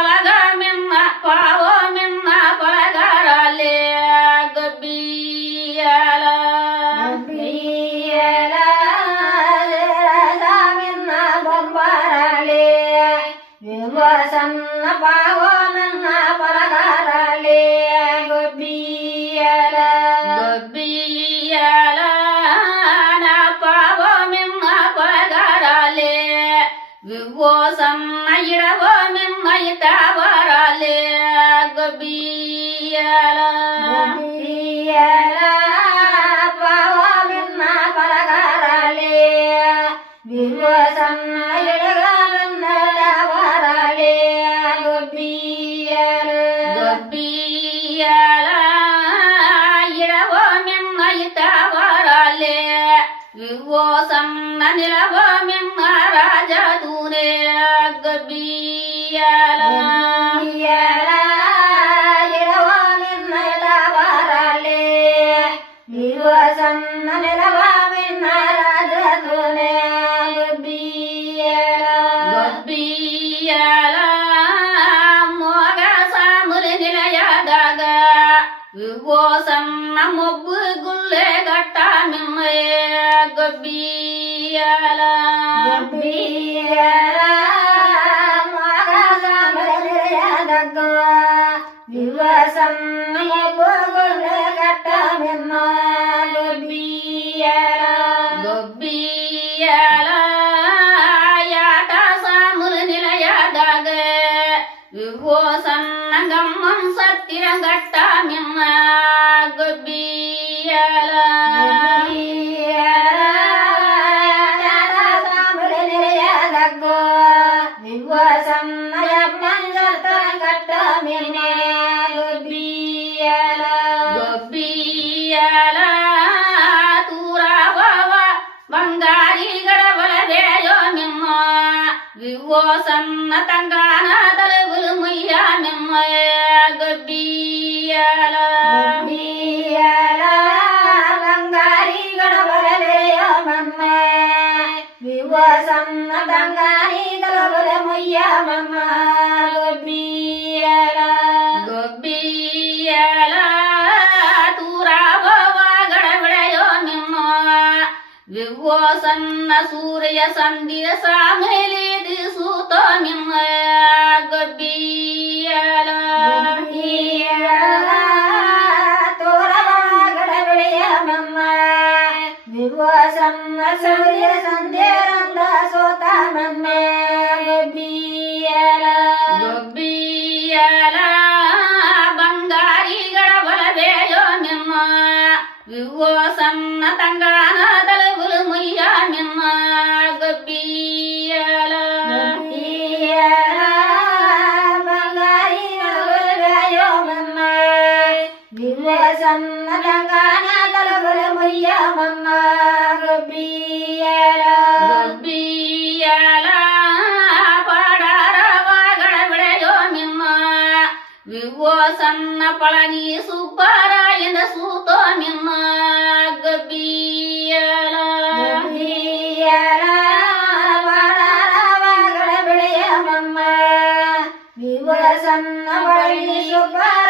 falar, ah, కోసం నిలవో మిమ్మ రాజా ربي على ربي على مغازم اليدك விவாசம் போகுல கட்டமென்னா கொப்பியல கொப்பியல யாட்ட சாமுரு நிலையாதாக விவோசம் కోసన్న తంగాన తలవులు ముయ్యాల బంగారి గడవలలేయమమ్మ వివసన్న తంగాని తలవుల ముయ్యమమ్మ గొబ్బియల గొబ్బియల விவோசன்ன சூரிய சந்திர சாமலேது ولنغانا دلب الميا من قبيالا قبيالا بنغاري نغل بيوم ما بيوسم نغانا ವಿವ್ವೋ ಸಣ್ಣ ಪಳನಿ ಸುಬ್ಬರಾಯನ ಸೂತೋ ಮಿನ್ನ ಗಬ್ಬಿಯಲ ಗಬ್ಬಿಯಲ ಬೆಳೆಯ ಮಮ್ಮ ವಿವ್ವ ಸಣ್ಣ ಪಳನಿ ಸುಬ್ಬರ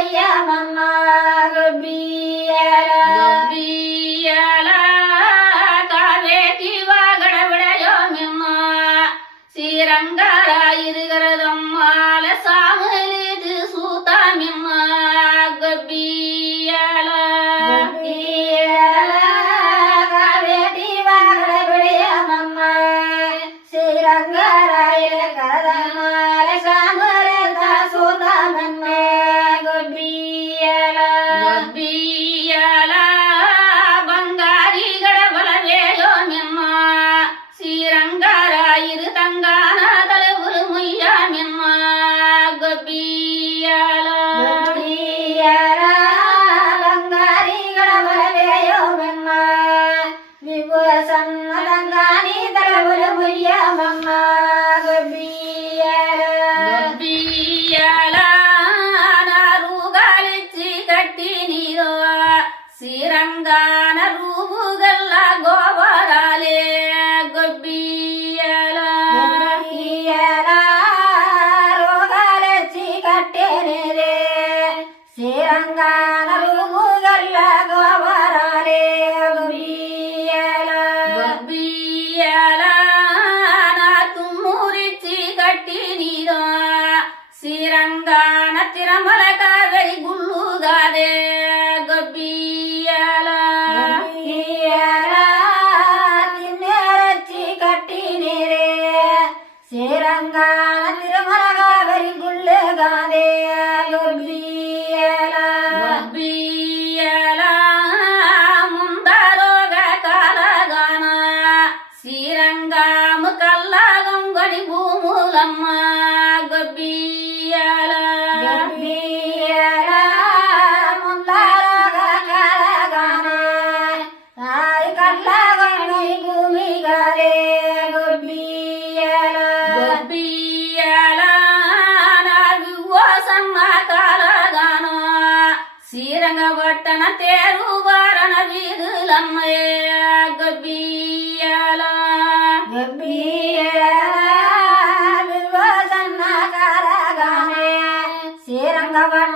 పోయామమ్మా nga la శ్రీరంగపట్టణ తేరు వారణ వీధులమ్మయ్య గబ్బియాల గబ్బియాల విభజన కరగానే శ్రీరంగపట్ట